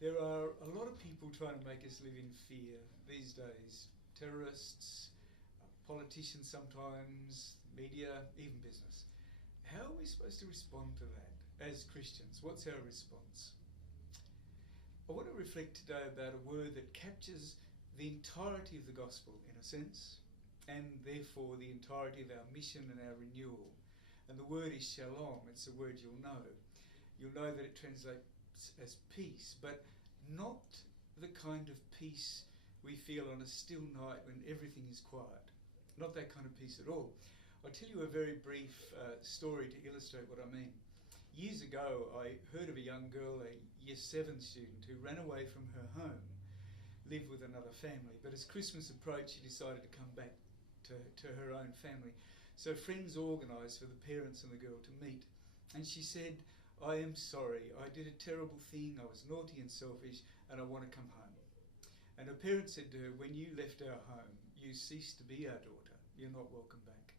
There are a lot of people trying to make us live in fear these days. Terrorists, politicians sometimes, media, even business. How are we supposed to respond to that as Christians? What's our response? I want to reflect today about a word that captures the entirety of the gospel, in a sense, and therefore the entirety of our mission and our renewal. And the word is shalom. It's a word you'll know. You'll know that it translates as peace, but not the kind of peace we feel on a still night when everything is quiet. Not that kind of peace at all. I'll tell you a very brief story to illustrate what I mean. Years ago, I heard of a young girl, a Year 7 student, who ran away from her home, lived with another family, but as Christmas approached, she decided to come back to her own family. So friends organised for the parents and the girl to meet, and she said, "I am sorry, I did a terrible thing, I was naughty and selfish, and I want to come home." And her parents said to her, "When you left our home, you ceased to be our daughter, you're not welcome back."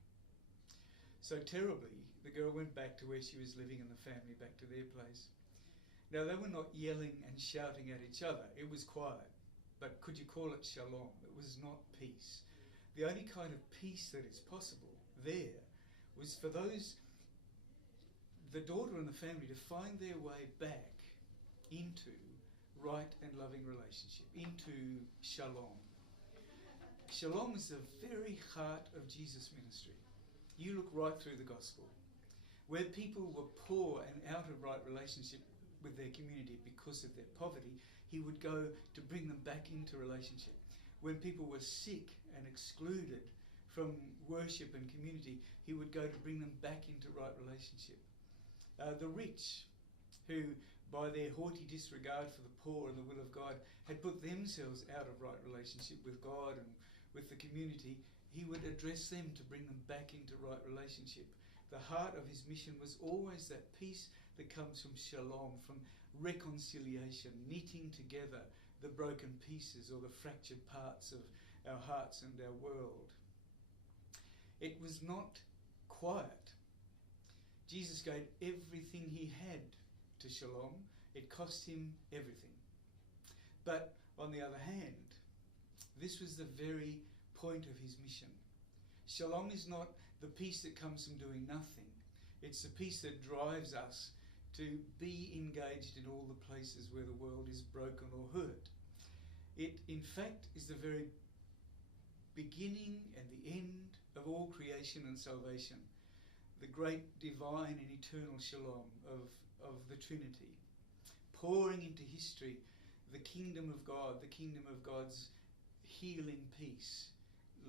So terribly, the girl went back to where she was living and the family back to their place. Now, they were not yelling and shouting at each other, it was quiet, but could you call it shalom? It was not peace. The only kind of peace that is possible there was for the daughter and the family to find their way back into right and loving relationship, into shalom. Shalom is the very heart of Jesus' ministry. You look right through the gospel. Where people were poor and out of right relationship with their community because of their poverty, he would go to bring them back into relationship. When people were sick and excluded from worship and community, he would go to bring them back into right relationship. The rich, who by their haughty disregard for the poor and the will of God had put themselves out of right relationship with God and with the community, he would address them to bring them back into right relationship. The heart of his mission was always that peace that comes from shalom, from reconciliation, knitting together the broken pieces or the fractured parts of our hearts and our world. It was not quiet. Jesus gave everything he had to shalom. It cost him everything. But on the other hand, this was the very point of his mission. Shalom is not the peace that comes from doing nothing. It's the peace that drives us to be engaged in all the places where the world is broken or hurt. It, in fact, is the very beginning and the end of all creation and salvation. The great divine and eternal shalom of the Trinity, pouring into history the kingdom of God, the kingdom of God's healing peace,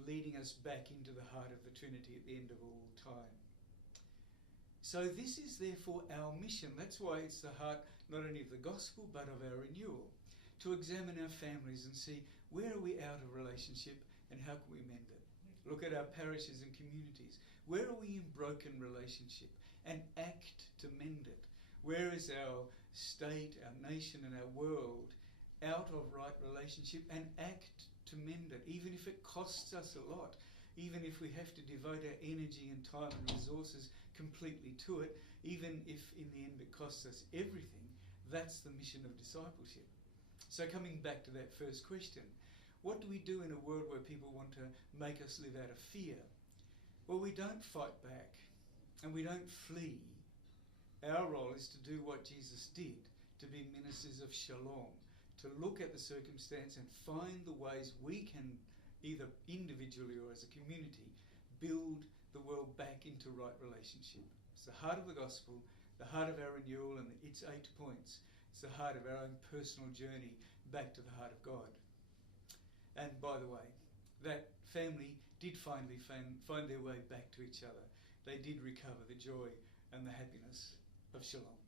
leading us back into the heart of the Trinity at the end of all time. So this is therefore our mission. That's why it's the heart not only of the gospel but of our renewal, to examine our families and see where are we out of relationship and how can we mend it. Look at our parishes and communities. Where are we in broken relationship and act to mend it? Where is our state, our nation and our world out of right relationship and act to mend it, even if it costs us a lot, even if we have to devote our energy and time and resources completely to it, even if in the end it costs us everything. That's the mission of discipleship. So coming back to that first question, what do we do in a world where people want to make us live out of fear? Well, we don't fight back and we don't flee. Our role is to do what Jesus did, to be ministers of shalom, to look at the circumstance and find the ways we can, either individually or as a community, build the world back into right relationship. It's the heart of the gospel, the heart of our renewal and its 8 points. It's the heart of our own personal journey back to the heart of God. And by the way, that family did finally find their way back to each other. They did recover the joy and the happiness of shalom.